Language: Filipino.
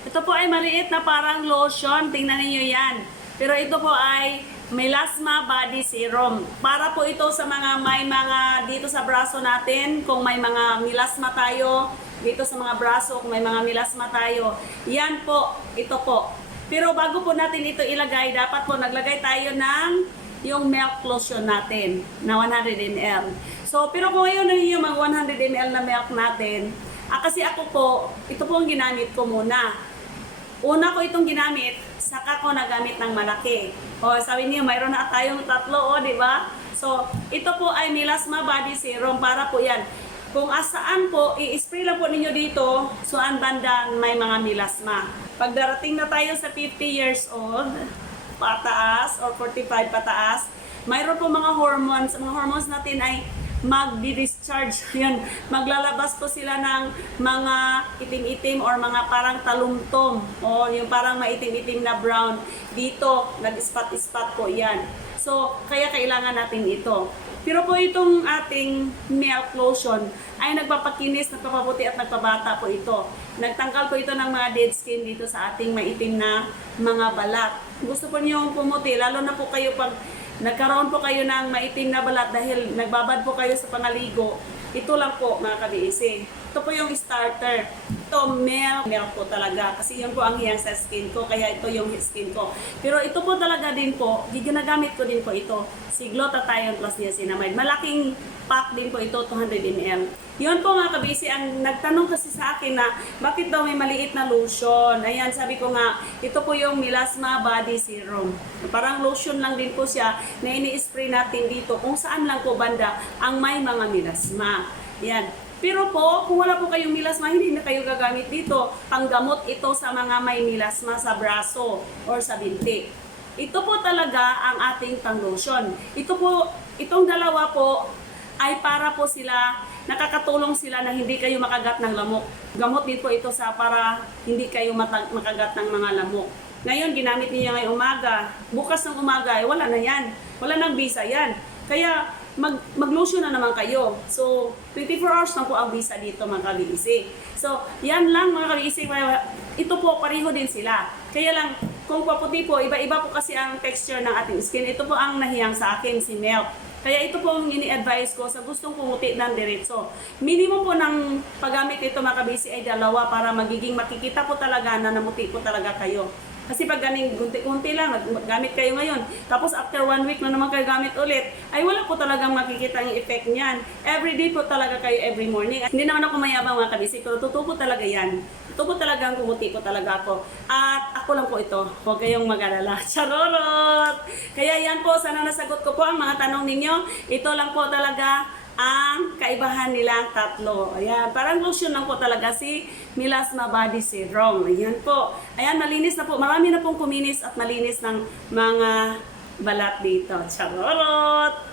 Ito po ay maliit na parang lotion. Tingnan niyo yan. Pero ito po ay Melasma Body Serum. Para po ito sa mga may mga dito sa braso natin, kung may mga melasma tayo, dito sa mga braso, kung may mga melasma tayo. Yan po, ito po. Pero bago po natin ito ilagay, dapat po naglagay tayo ng yung milk lotion natin na 100 ml. So, pero kung ngayon na yung mag 100 ml na milk natin, kasi ako po, ito po ang ginamit ko muna. Una ko itong ginamit, saka ko nagamit ng malaki. O, sabi niyo, mayroon na tayong tatlo, di ba? So, ito po ay Melasma Body Serum para po yan. Kung asaan po, i-spray lang po ninyo dito, saan banda may mga melasma. Pag darating na tayo sa 50 years old, pataas, or 45 pataas, mayroon po mga hormones. Mga hormones natin ay magdi-discharge. Yan, maglalabas po sila ng mga itim-itim or mga parang talumtom o yung parang maitim-itim na brown. Dito, nag-spot-spot po yan. So, kaya kailangan natin ito. Pero po itong ating milk lotion ay nagpapakinis, nagpapaputi at nagpabata po ito. Nagtanggal po ito ng mga dead skin dito sa ating maitim na mga balat. Gusto po niyo pumuti, lalo na po kayo pag nagkaroon po kayo ng maitim na balat dahil nagbabad po kayo sa pangaligo. Ito lang po mga ka-BC. Ito po yung starter. Ito milk po talaga kasi yun po ang hiyang sa skin ko, kaya ito yung skin ko. Pero ito po talaga din po, ginagamit ko din po ito. Si Glutathione plus niacinamide. Malaking pack din po ito, 200 ml. Yun po mga ka-BC, ang nagtanong kasi sa akin na bakit daw may maliit na lotion. Ayan, sabi ko nga, ito po yung Melasma Body Serum. Parang lotion lang din po siya na ini-spray natin dito kung saan lang po banda ang may mga melasma. Yan. Pero po, kung wala po kayong melasma, hindi na kayo gagamit dito. Panggamot ito sa mga may melasma sa braso or sa binti. Ito po talaga ang ating pang-lotion. Ito po, itong dalawa po ay para po sila, nakakatulong sila na hindi kayo makagat ng lamok. Gamot din po ito sa para hindi kayo makagat ng mga lamok. Ngayon, ginamit niya ngayong umaga. Bukas ng umaga, wala na yan. Wala nang visa yan. Kaya, mag-lotion na naman kayo. So, 24 hours lang po ang visa dito mga ka-BC. So, yan lang mga ka-BC. Ito po, pareho din sila. Kaya lang, kung paputi po, iba-iba po kasi ang texture ng ating skin. Ito po ang nahiyang sa akin, si milk. Kaya ito po ang ini-advise ko sa gustong pumuti ng diretso. Minimum po ng paggamit ito mga ka-BC ay 2 para magiging makikita po talaga na namuti po talaga kayo. Kasi pag ganing gunti-gunti lang, gamit kayo ngayon, tapos after 1 week na naman kayo gamit ulit, ay wala po talagang makikita yung effect niyan. Every day po talaga kayo, every morning. Hindi naman ako mayabang mga kabisi, pero totoo po talaga yan. Totoo po talagang kumuti po talaga ako. At ako lang po ito, huwag kayong mag-alala. Charorot! Kaya yan po, sana nasagot ko po ang mga tanong ninyo. Ito lang po talaga ang kaibahan nilang tatlo. Ayan, parang lotion lang po talaga si Melasma Body Serum. Ayan po. Ayan, malinis na po. Marami na pong kuminis at malinis ng mga balat dito. Charorot!